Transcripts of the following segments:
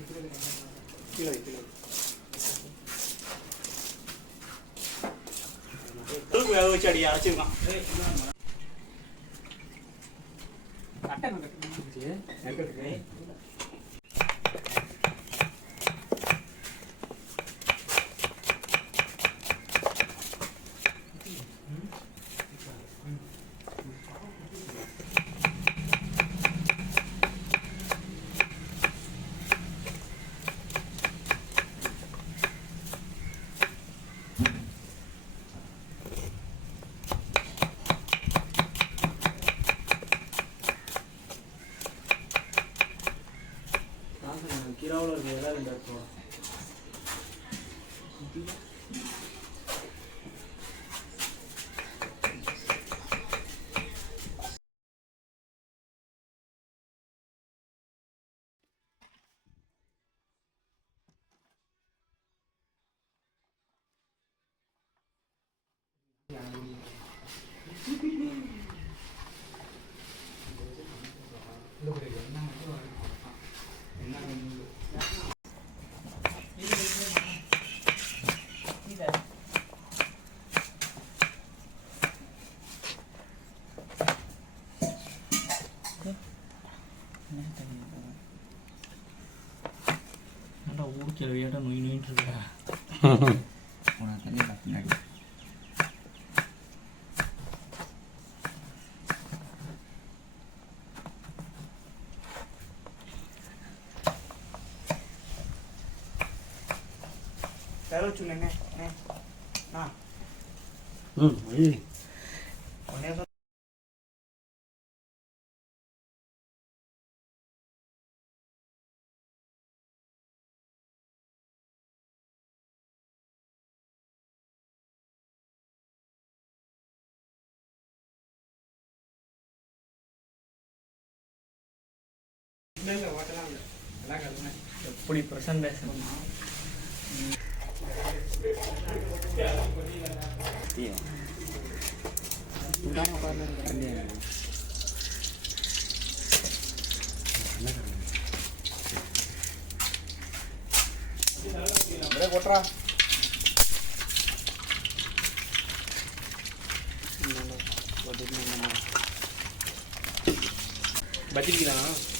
கீழே கீழே. தூக்கு வேக வச்சு அடி அரைச்சிருக்கான் கீழாவில் இருக்க இடம் ரெண்டு இருக்கும் ஊருக்கு விளையாட நொய் நொயின்னு இருக்கா வேலை வச்சுருந்தேங்க ஆ ம் வை. ஒன்னே சொல் எப்படி ப்ரெசன்டேஷன் கொட்டுறா பத்திரிக்கலாம்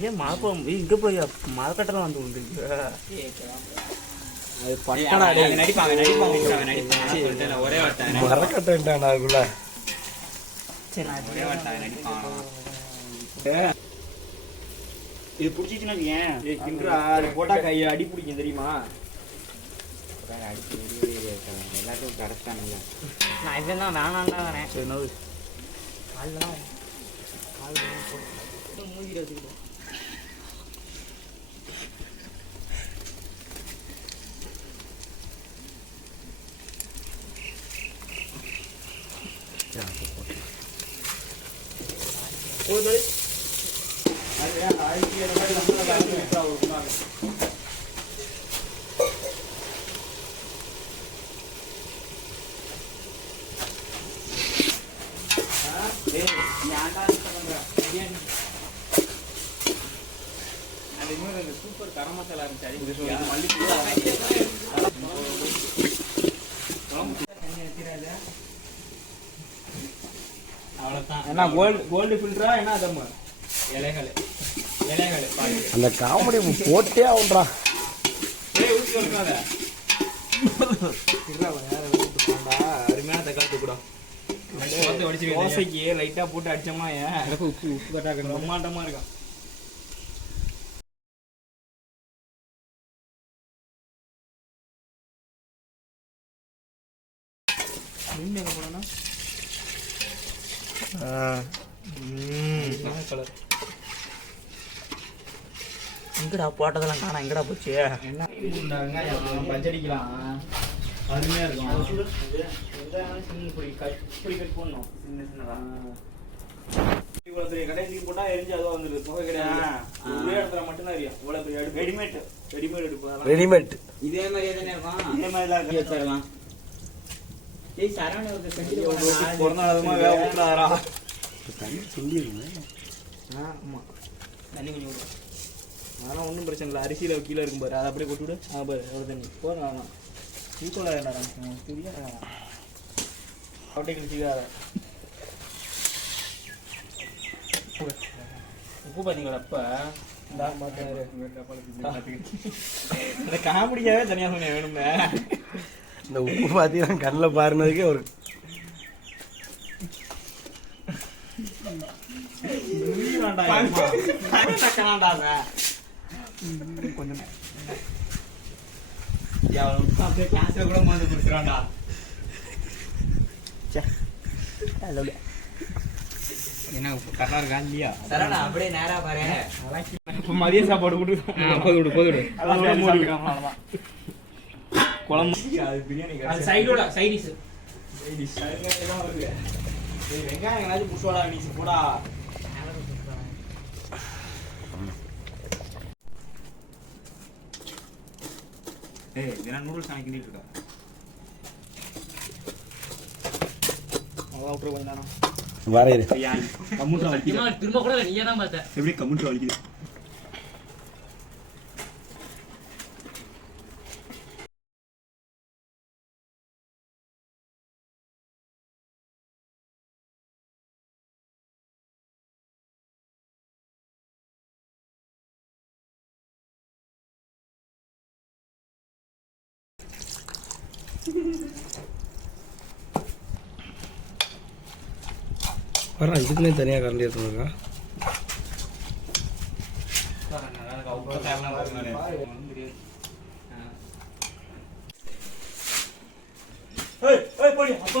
ஏன் மழப்பம் இங்கே போய் மரக்கட்டெல்லாம் வந்து விழுந்துருக்கு அது பட்டடா அதுக்குள்ள. இது பிடிச்சிச்சுன்னா ஏன்? போட்டா கை அடி பிடிக்கும் தெரியுமா? எல்லாத்துக்கும் கரெக்டானுங்க நான் இதெல்லாம் வேணாம் தான் வரேன். சரி நோவு கால்லாம் கால் மூஞ்சிட்டு வச்சுக்கிட்டோம் சூப்பர் கரம் மசாலா இருந்துச்சு மல்லிப்பூ என்ன கோல்டு கோல்டு ஃபில்டரா என்ன தம்மு இலைகள் இலைகள் பாரு அந்த காமெடி போட்டே ஆகுன்றா ஏய் ஊத்தி வரணும் அருமையான தக்காளி கூட தோசைக்கு லைட்டா போட்டு அடிச்சோமா ஏன்? உப்பு உப்பு கட்டா பிரம்மாண்டமா இருக்கும். மீன் எங்க போனா கலர் எங்கடா போட்டதெல்லாம் காணா எங்கடா போச்சு? என்ன? வெங்காயம் பச்சடிக்கலாம் அருமையா இருக்கும். இவ்வளவு பெரிய கடைசிக்கு போட்டா எரிஞ்சு அதுவா வந்துருது. புகை கிடையாது. ஒரே இடத்துல மட்டும் எரியும். இவ்வளவு பெரிய ரெடிமேட் ரெடிமேட் அதெல்லாம் ரெடிமேட் இதே மாதிரியே தானே இருக்கும் இதே மாதிரி தான் ஏய் சரவண ஒரு செஞ்சு பிறந்த அதுமா வேக விட்டுறாரா தண்ணி சொல்லிடுங்க. ஆமா. தண்ணி கொஞ்சம் விடு. அதெல்லாம் ஒன்றும் பிரச்சனை இல்லை. அரிசியில் கீழே இருக்கும் பாரு. அதை அப்படியே கொட்டு விடு. ஆ பாரு எவ்வளோ தண்ணி. போதும் வேணாம் ஈக்குவலாக வேண்டாம் புரியா கழிச்சிக்காத உப்பு பார்த்தீங்களா அப்போ? இந்த காமெடியாவே தனியாக சொன்னேன் வேணுமே. இந்த உப்பு பார்த்தீங்கன்னா கண்ணில் பாருனதுக்கே ஒரு கொஞ்சம் அப்படியே கிளாஸ்ல கூட மருந்து கொடுத்துருவான்டா என்ன கரெக்டாக இருக்கா? இல்லையா? சரவணா அப்படியே நேரா பாரு. இப்போ மதிய சாப்பாடு கொடு போது விடு குழம்பு. அது பிரியாணி அது சைடோட சைடிஸ் வெங்காயம் எங்கேயாச்சும் புஷ்வாடா நீச்சு போடா. ஏய் இதெல்லாம் நூடுல்ஸ் கணக்கு கிண்டிட்டு இருக்கா? அதான் விட்டுரு கொஞ்ச நேரம். வரையிரு திரும்ப கூட நீயே தான் பார்த்த. எப்படி கம்முட்டா வலிக்குது? வரா இதுக்குன்னே தனியாக கரண்டி எடுத்துருக்கா ஏய் ஏய் போடி அப்பா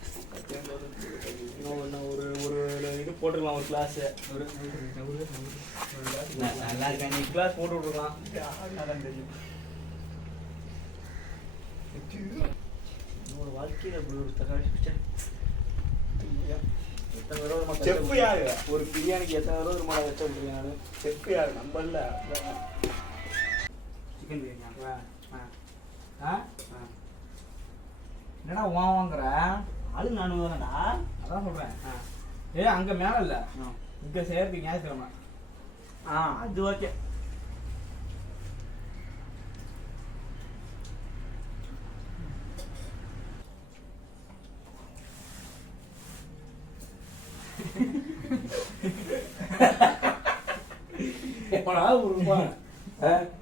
இது போட்டுக்கலாம் ஒரு கிளாஸ் ஒரு நல்லா இருக்கேன். நீ கிளாஸ் போட்டு விட்டுருக்கலாம். ஒரு வாழ்க்கையில இப்படி ஒரு தக்காளி கஷ்டப்பட்டு- யாரு? ஒரு பிரியாணிக்கு எத்தனை தடவை ஒரு மாடை கஷ்டப்பட்டுருக்கேன் நானு? செஃப் யாரு? நம்ம இல்ல. சிக்கன் பிரியாணி ஆ ஆ என்னடா வா வாங்குற? ஆளு நானூறு தானடா? அதான் சொல்றேன். ஏ அங்க மேல இல்ல இங்க சேர்த்து ஞாயிற்றுக்கிழமை. ஆ அது ஓகே.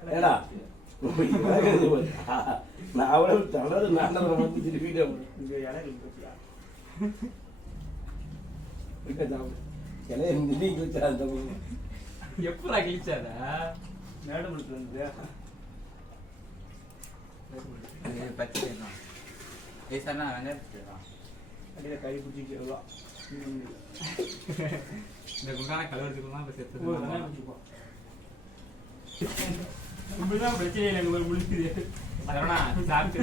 ஏடா. நான் அவ்வளவு தளர்ந்து வந்து திருப்பிட்டேன் இங்க இடம் இருக்கு பாத்தியா? இலைய நிதிக்கு வச்சா அந்த எப்படா கிழிச்சாத மேடமுக்கு வந்து பச்சை ஏய் சார் நான் வெங்காயம் அடியில கை பிடிச்சி எவ்வளோ இந்த குண்டான கலவரத்துக்குலாம் இப்போ ஒரு வெங்காயம் செத்து பிடிச்சிப்போம் இப்படிதான் பிரச்சனை இல்லை எங்க போய் முடிக்குது சரவணா சாப்பிட்டு